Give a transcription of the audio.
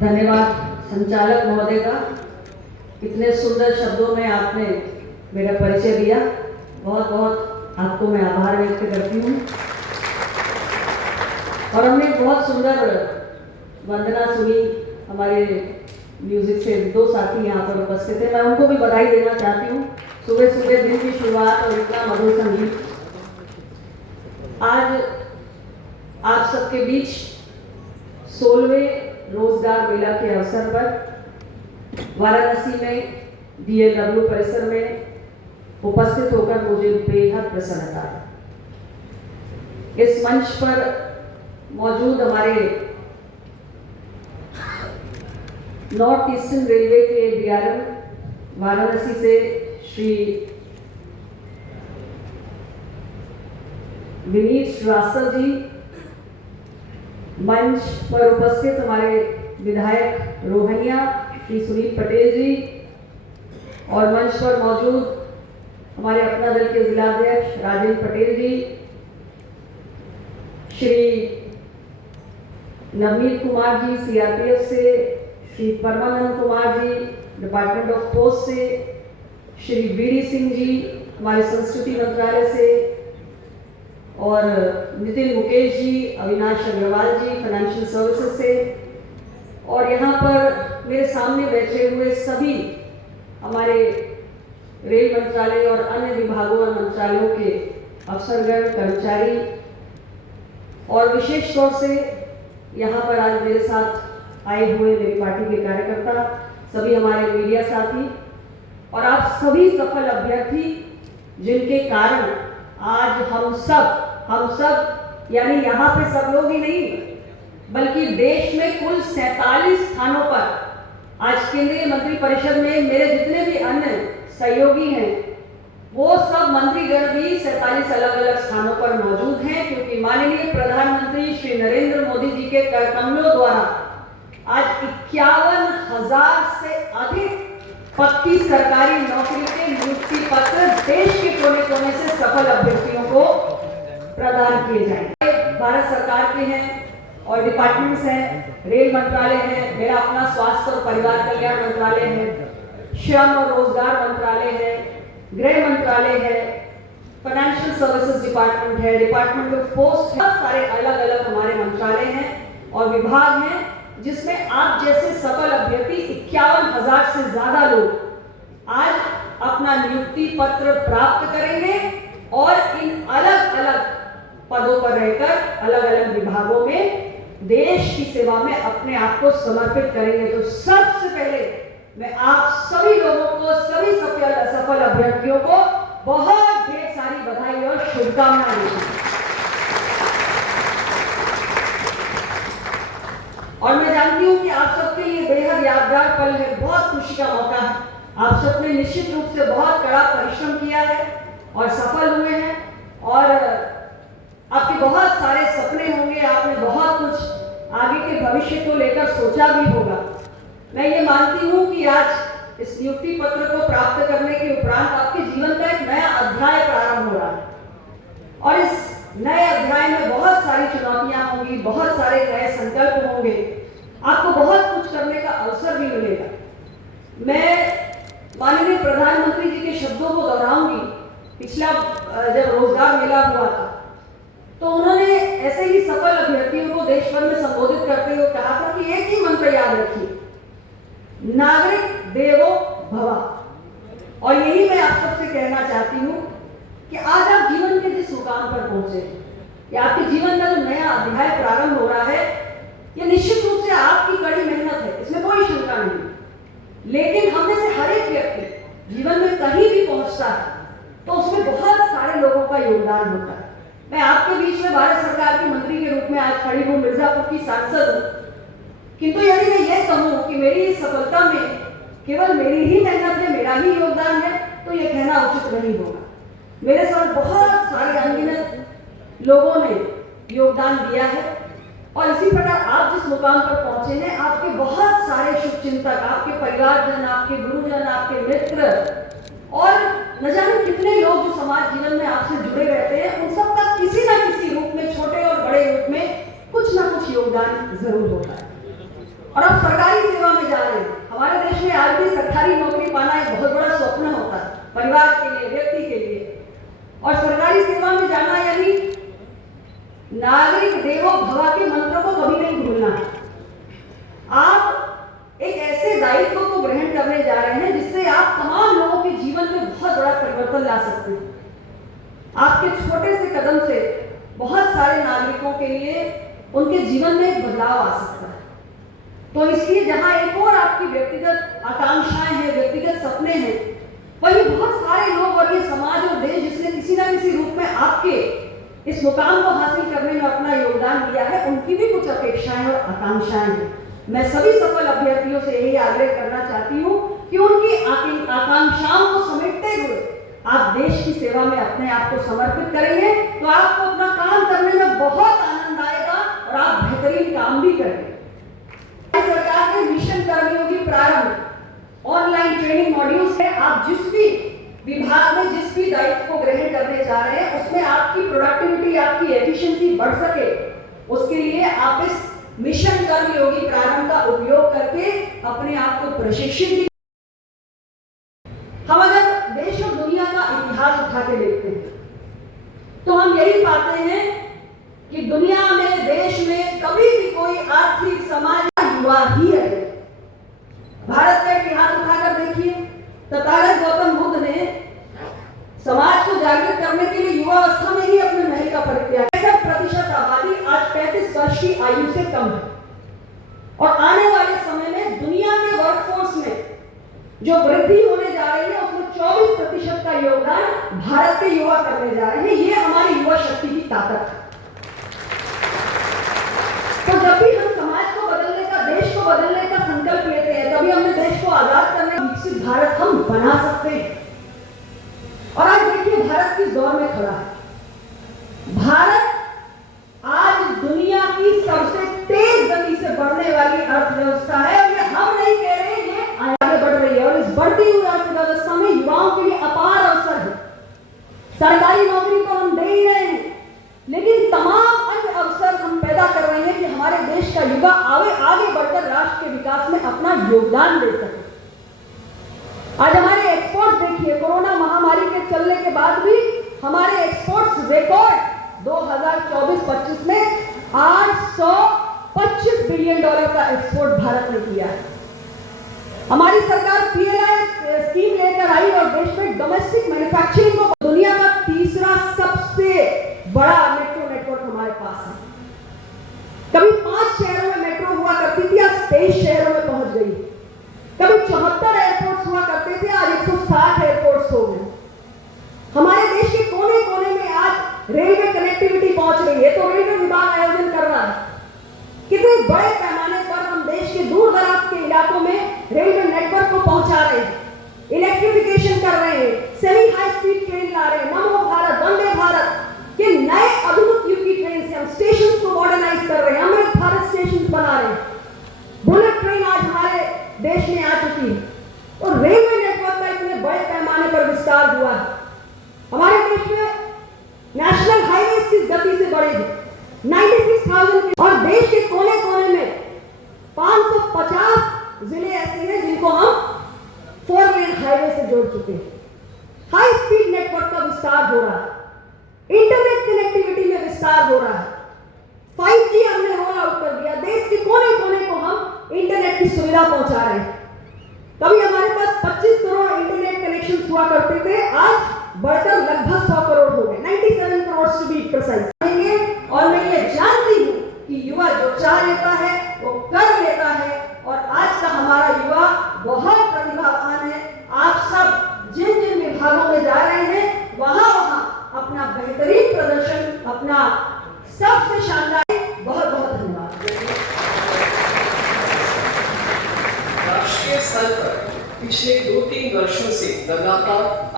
धन्यवाद संचालक महोदय का, इतने सुंदर शब्दों में आपने मेरा परिचय दिया। बहुत बहुत आपको मैं आभार व्यक्त करती हूँ। और हमने बहुत सुंदर वंदना सुनी, हमारे म्यूजिक से दो साथी यहाँ पर उपस्थित थे, मैं उनको भी बधाई देना चाहती हूँ। सुबह सुबह दिन की शुरुआत और इतना मधुर संगीत। आज आप सबके बीच 16वें रोजगार मेला के अवसर पर वाराणसी में DLW परिसर में उपस्थित होकर मुझे बेहद प्रसन्नता है। इस मंच पर मौजूद हमारे नॉर्थ ईस्टर्न रेलवे के DRM वाराणसी से श्री विनीत श्रीवास्तव जी, मंच पर उपस्थित हमारे विधायक रोहनिया श्री सुनील पटेल जी, और मंच पर मौजूद हमारे अपना दल के जिलाध्यक्ष राजेंद्र पटेल जी, श्री नवनीत कुमार जी CRPF से, श्री परमानंद Kumar ji department of post से, श्री BD सिंह जी हमारे संस्कृति मंत्रालय से, और नितिन मुकेश जी, अविनाश अग्रवाल जी फाइनेंशियल सर्विसेज से, और यहाँ पर मेरे सामने बैठे हुए सभी हमारे रेल मंत्रालय और अन्य विभागों और मंत्रालयों के अफसरगण, कर्मचारी, और विशेष तौर से यहाँ पर आज मेरे साथ आए हुए मेरी पार्टी के कार्यकर्ता, सभी हमारे मीडिया साथी और आप सभी सफल अभ्यर्थी, जिनके कारण आज हम सब यानी यहाँ पे सब लोग ही नहीं बल्कि देश में कुल 47 स्थानों पर आज केंद्रीय मंत्री परिषद में मेरे जितने भी अन्य सहयोगी हैं वो सब मंत्रीगण भी 47 अलग अलग स्थानों पर मौजूद हैं, क्योंकि माननीय प्रधानमंत्री श्री नरेंद्र मोदी जी के कदमों द्वारा आज 51,000 से अधिक पक्की सरकारी नौकरी के नियुक्ति पत्र देश के कोने कोने से सफल अभ्यर्थियों को प्रदान किए जाएंगे। भारत सरकार के हैं और डिपार्टमेंट्स हैं, रेल मंत्रालय है, मेरा अपना स्वास्थ्य और परिवार कल्याण मंत्रालय है, श्रम और रोजगार मंत्रालय है, गृह मंत्रालय है, फाइनेंशियल सर्विसेज डिपार्टमेंट है, डिपार्टमेंट ऑफ पोस्ट है, सारे अलग अलग हमारे मंत्रालय हैं और विभाग हैं, जिसमें आप जैसे सफल अभ्यर्थी 51,000 से ज्यादा लोग आज अपना नियुक्ति पत्र प्राप्त करेंगे और इन अलग अलग पदों पर रहकर अलग अलग विभागों में देश की सेवा में अपने आप को समर्पित करेंगे। तो सबसे पहले मैं आप सभी लोगों को, सभी सफल अभ्यर्थियों को बहुत ढेर सारी बधाई और शुभकामनाएं देती हूं। और मैं जानती हूं कि आप सबके लिए बेहद यादगार पल है, बहुत खुशी का मौका है। आप सबने निश्चित रूप से बहुत कड़ा परिश्रम किया है और सफल हुए हैं, और आपके बहुत सारे सपने होंगे, आपने बहुत कुछ आगे के भविष्य को लेकर सोचा भी होगा। मैं ये मानती हूँ कि आज इस नियुक्ति पत्र को प्राप्त करने के उपरांत आपके जीवन का एक नया अध्याय प्रारंभ हो रहा है, और इस नए अध्याय में बहुत सारी चुनौतियां होंगी, बहुत सारे नए संकल्प होंगे, आपको बहुत कुछ करने का अवसर भी मिलेगा। मैं माननीय प्रधानमंत्री जी के शब्दों को दोहराऊंगी। पिछला जब रोजगार मेला हुआ था तो उन्होंने ऐसे ही सफल अभ्यर्थियों को देश भर में संबोधित करते हुए कहा था कि एक ही मंत्र याद रखिए, नागरिक देवो भव। और यही मैं आप सबसे कहना चाहती हूँ कि आज आप जीवन के जिस मुकाम पर पहुंचे या आपके जीवन का जो नया अध्याय प्रारंभ हो रहा है, ये निश्चित रूप से आपकी कड़ी मेहनत है, इसमें कोई शंका नहीं। लेकिन हम में से हर एक व्यक्ति जीवन में कहीं भी पहुंचता है तो उसमें बहुत सारे लोगों का योगदान होता है। मैं आपके बीच में भारत सरकार के मंत्री के रूप में आज खड़ी हूँ, मिर्जापुर की सांसद हूँ, किंतु यदि मैं ये कहूँ कि मेरी इस सफलता में केवल मेरी ही मेहनत है, मेरा ही योगदान है, तो ये कहना उचित नहीं होगा। मेरे साथ बहुत सारे अनगिनत लोगों ने योगदान दिया है, और इसी प्रकार आप जिस मुकाम पर पहुंचे हैं, आपके बहुत सारे शुभचिंतक, आपके परिवारजन, आपके गुरुजन, आपके मित्र और न जाने कितने लोग जो समाज जीवन में आपसे जुड़े रहते हैं, उन सब का किसी न किसी रूप में, छोटे और बड़े रूप में कुछ ना कुछ योगदान जरूर होता है। और अब सरकारी सेवा में जा रहे हैं। हमारे देश में आज भी सरकारी नौकरी पाना एक बहुत बड़ा स्वप्न होता है परिवार के लिए, व्यक्ति के लिए। और सरकारी सेवा में जाना यानी नागरिक देवो भव के मंत्र को कभी नहीं भूलना। आप एक ऐसे दायित्व को ग्रहण करने जा रहे हैं जिससे आप तमाम लोगों के जीवन में बहुत बड़ा परिवर्तन ला सकते हैं। आपके छोटे से कदम से बहुत सारे नागरिकों के लिए उनके जीवन में एक बदलाव आ सकता है। तो इसलिए जहां एक और आपकी व्यक्तिगत आकांक्षाएं हैं, व्यक्तिगत सपने हैं, वही बहुत सारे लोग और ये समाज और देश जिसने किसी ना किसी रूप में आपके इस मुकाम को हासिल करने में अपना योगदान दिया है, उनकी भी कुछ अपेक्षाएं और आकांक्षाएं हैं। मैं सभी सफल अभ्यर्थियों से यही आग्रह करना चाहती हूँ कि उनकी आकांक्षाओं को समेटते हुए आप देश की सेवा में अपने आप को समर्पित करेंगे तो आपको अपना काम करने में बहुत आनंद आएगा और आप बेहतरीन काम भी करेंगे। सरकार के मिशन कर्मयोगी प्रारंभ ऑनलाइन ट्रेनिंग मॉड्यूल्स है। आप जिस भी विभाग में जिस भी दायित्व को ग्रहण करने जा रहे हैं उसमें आपकी प्रोडक्टिविटी, आपकी एफिशिएंसी बढ़ सके, उसके लिए आप इस मिशन कर्मयोगी प्रारंभ का उपयोग करके अपने आप को प्रशिक्षित। हम अगर देश और दुनिया का इतिहास उठा के देखते हैं तो हम यही पाते हैं कि दुनिया में, देश में कभी भी कोई आर्थिक समाज युवा ही रहे। भारत का इतिहास उठाकर देखिए, तथागत गौतम बुद्ध ने समाज को जागृत करने के लिए युवा अवस्था में ही अपने महल का परित्याग। 60% आबादी आज 35 वर्ष की आयु से कम है और आने वाले समय में दुनिया के वर्कफोर्स में जो वृद्धि होने जा रही है उसमें 24% का योगदान भारत के युवा करने जा रहे हैं। ये हमारी युवा शक्ति की ताकत है। तो जब भी हम समाज को बदलने का, देश को बदलने का संकल्प लेते हैं, तभी हमने देश को आजाद करने का विकसित भारत हम बना सकते हैं। और आज देखिए भारत किस दौर में खड़ा है। भारत आज दुनिया की सबसे तेज गति से बढ़ने वाली अर्थव्यवस्था है और ये हम नहीं कह रहे, ये आगे बढ़ रही है। और इस बढ़ती हुई अर्थव्यवस्था में युवाओं के लिए अपार अवसर है। सरकारी नौकरी तो हम दे ही रहे हैं, लेकिन तमाम अन्य अवसर हम पैदा कर रहे हैं कि हमारे देश का युवा आगे बढ़कर राष्ट्र के विकास में अपना योगदान दे सके। आज हमारे एक्सपोर्ट्स देखिए, कोरोना महामारी के चलने के बाद भी हमारे एक्सपोर्ट्स रिकॉर्ड 2024-25 में $825 बिलियन का एक्सपोर्ट भारत ने किया है। हमारी सरकार PLI स्कीम लेकर आई और देश में डोमेस्टिक मैन्युफैक्चरिंग को दुनिया का तीसरा सबसे बड़ा मेट्रो नेटवर्क हमारे पास है। कभी 5 शहरों में मेट्रो हुआ करती थी, आज 23 शहरों में पहुंच गई। कभी 74 एयरपोर्ट्स हुआ करते थे, आज 160 एयरपोर्ट्स हो गए। हमारे देश के कोने कोने में आज रेलवे कनेक्टिविटी पहुंच रही है, तो रेलवे विभाग आयोजन कर रहा है। कितने बड़े पैमाने पर हम देश के दूर दराज के इलाकों में रेलवे नेटवर्क को पहुंचा रहे हैं, इलेक्ट्रिफिकेशन कर रहे हैं, सेमी हाई स्पीड ट्रेन ला रहे हैं, नमो भारत, वंदे भारत के नए आधुनिक युग की ट्रेन से हम स्टेशन को मॉडर्नाइज कर रहे हैं, अमृत भारत स्टेशन बना रहे हैं। बुलेट ट्रेन आज हमारे देश में आ चुकी है और रेलवे नेटवर्क का इतने बड़े पैमाने पर विस्तार हुआ है। हमारे देश में नेशनल हाईवे की गति से बढ़ेगी 96,000 और देश के कोने कोने में 550 जिले ऐसे हैं जिनको हम 4 लेन हाईवे से जोड़ चुके हैं। हाई स्पीड नेटवर्क का विस्तार हो रहा है, इंटरनेट कनेक्टिविटी में विस्तार हो रहा है, 5G हमने रोल आउट कर दिया। देश के कोने कोने को हम इंटरनेट की सुविधा पहुंचा रहे हैं। कभी हमारे पास 25 करोड़ इंटरनेट कनेक्शन हुआ करते थे, आज बढ़कर लगभग 100 करोड़ हो गए, 97 करोड़ टू बी प्रिसाइज। और मैं ये जानती हूँ कि युवा जो चाह लेता है वो कर लेता है और आज का हमारा युवा बहुत प्रतिभावान है। आप सब जिन जिन विभागों में जा रहे हैं वहां अपना बेहतरीन प्रदर्शन, अपना सबसे शानदार, बहुत बहुत धन्यवाद। राष्ट्रीय स्तर पर पिछले 2-3 वर्षों से लगातार